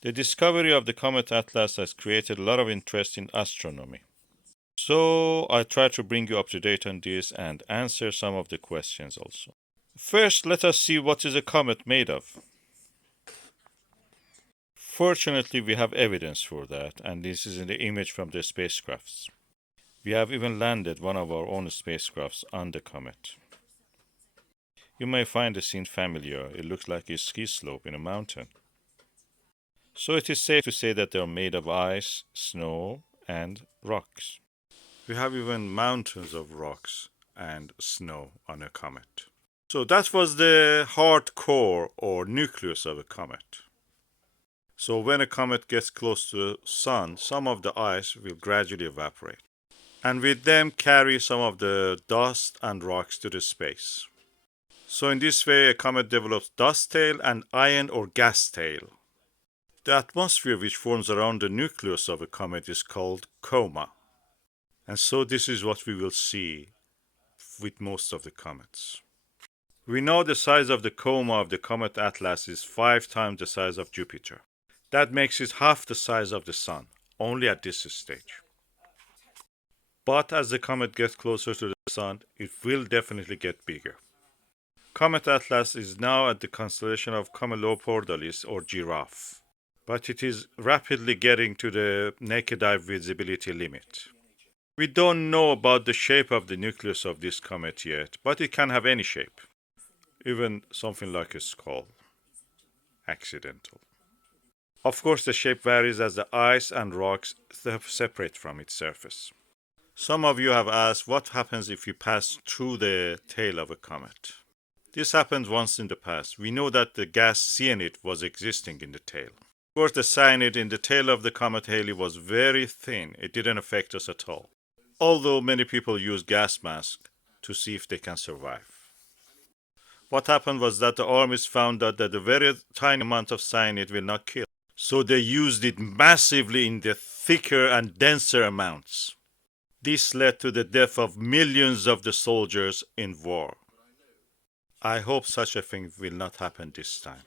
The discovery of the Comet Atlas has created a lot of interest in astronomy. So I try to bring you up to date on this and answer some of the questions also. First, let us see what is a comet made of. Fortunately, we have evidence for that, and this is in the image from the spacecrafts. We have even landed one of our own spacecrafts on the comet. You may find the scene familiar. It looks like a ski slope in a mountain. So it is safe to say that they are made of ice, snow, and rocks. We have even mountains of rocks and snow on a comet. So that was the hard core or nucleus of a comet. So when a comet gets close to the sun, some of the ice will gradually evaporate, and with them carry some of the dust and rocks to the space. So in this way, a comet develops dust tail and iron or gas tail. The atmosphere which forms around the nucleus of a comet is called coma. And so this is what we will see with most of the comets. We know the size of the coma of the comet Atlas is 5 times the size of Jupiter. That makes it half the size of the Sun, only at this stage. But as the comet gets closer to the Sun, it will definitely get bigger. Comet Atlas is now at the constellation of Camelopardalis or giraffe, but it is rapidly getting to the naked eye visibility limit. We don't know about the shape of the nucleus of this comet yet, but it can have any shape, even something like a skull. Accidental. Of course, the shape varies as the ice and rocks separate from its surface. Some of you have asked what happens if you pass through the tail of a comet. This happened once in the past. We know that the gas cyanide was existing in the tail. Of course, the cyanide in the tail of the comet Halley was very thin. It didn't affect us at all, although many people use gas masks to see if they can survive. What happened was that the armies found out that a very tiny amount of cyanide will not kill. So they used it massively in the thicker and denser amounts. This led to the death of millions of the soldiers in war. I hope such a thing will not happen this time.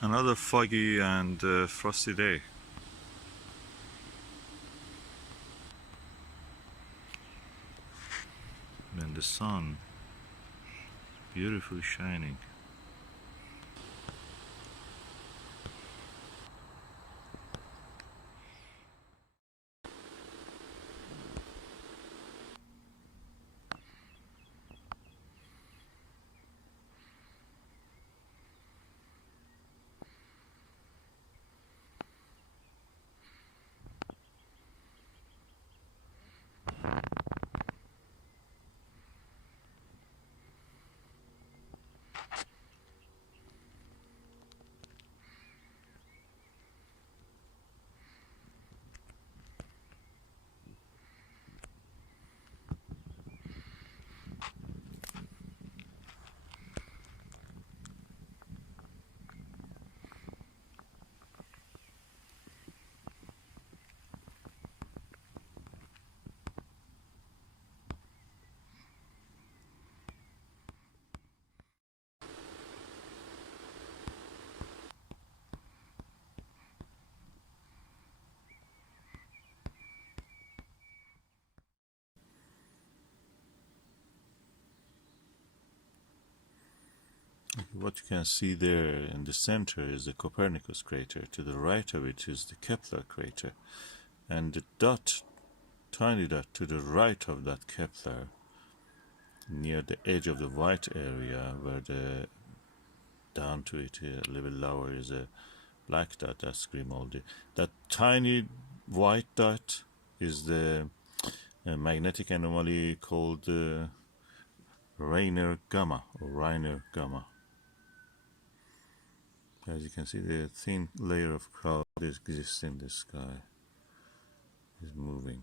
Another foggy and frosty day. And the sun beautifully shining. What you can see there in the center is the Copernicus crater. To the right of it is the Kepler crater. And the dot, tiny dot to the right of that Kepler, near the edge of the white area, where the down to it a little lower is a black dot, that's Grimaldi. That tiny white dot is the magnetic anomaly called Rainer Gamma, or Reiner Gamma. As you can see, the thin layer of cloud that exists in the sky is moving.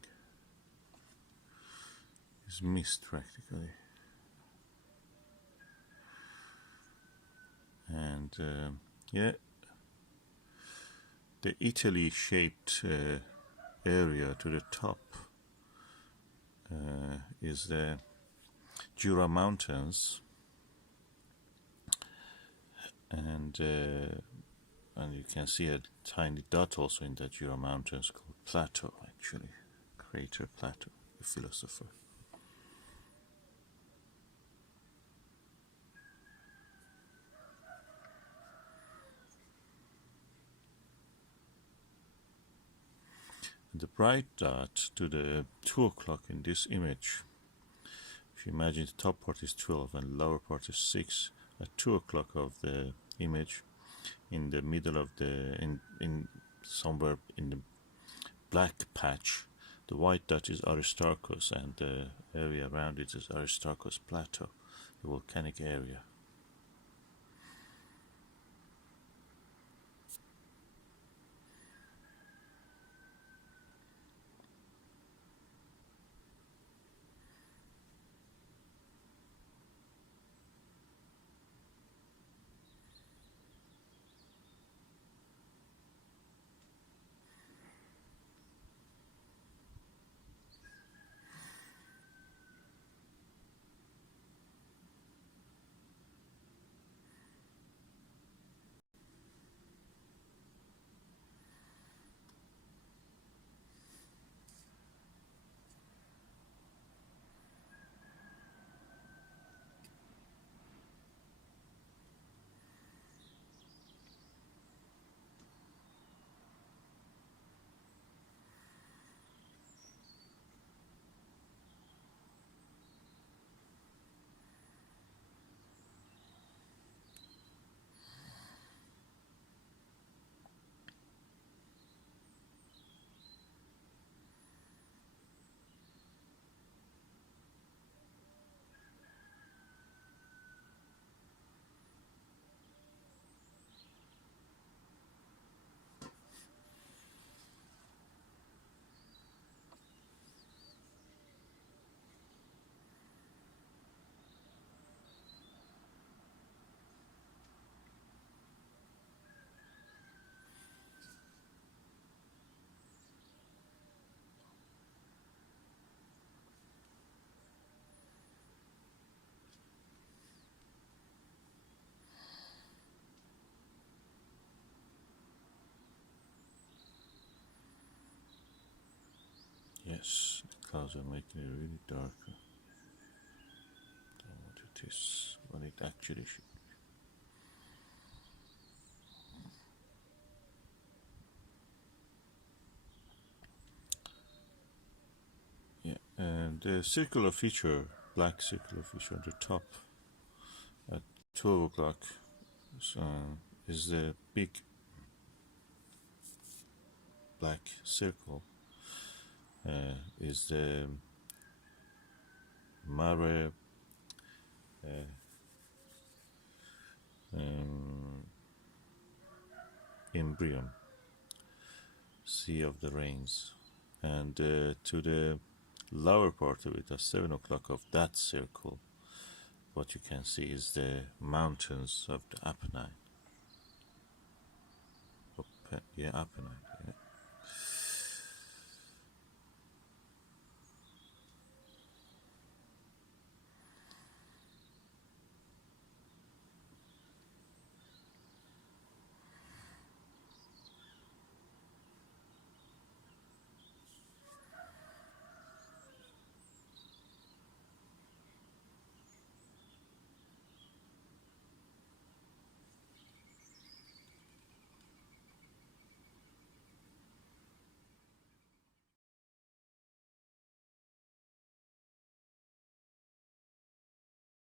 It's mist practically. And yeah, the Italy-shaped area to the top is the Jura Mountains, and you can see a tiny dot also in the Jura Mountains called Plato, actually, crater Plato, the philosopher. The bright dot to the 2 o'clock in this image, if you imagine the top part is 12 and lower part is 6, at 2 o'clock of the image, in the middle of the, in somewhere in the black patch, the white dot is Aristarchus, and the area around it is Aristarchus Plateau, the volcanic area. Yes, the clouds are making it really darker than what it is, what it actually should be. Yeah, and the circular feature, black circular feature at the top at 12 o'clock is the big black circle, is the Mare Imbrium, Sea of the Rains. And to the lower part of it, at 7 o'clock of that circle, what you can see is the mountains of the Apennine. Apennine,